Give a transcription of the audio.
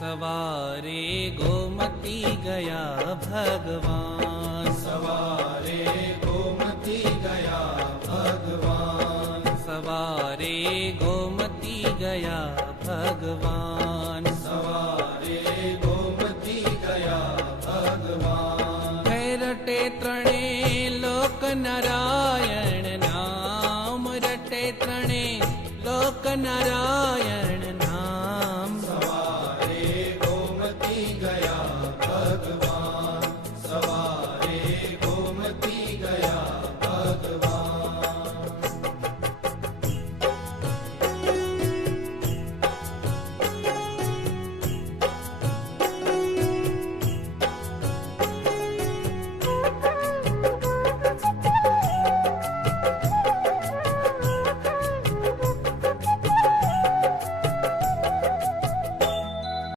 सवारे गोमती गया भगवान, सवारे गोमती गया भगवान, सवारे गोमती गया भगवान, सवारे गोमती गया भगवान। रटे त्रणे लोक नारायण नाम, रटे त्रणे लोक नारायण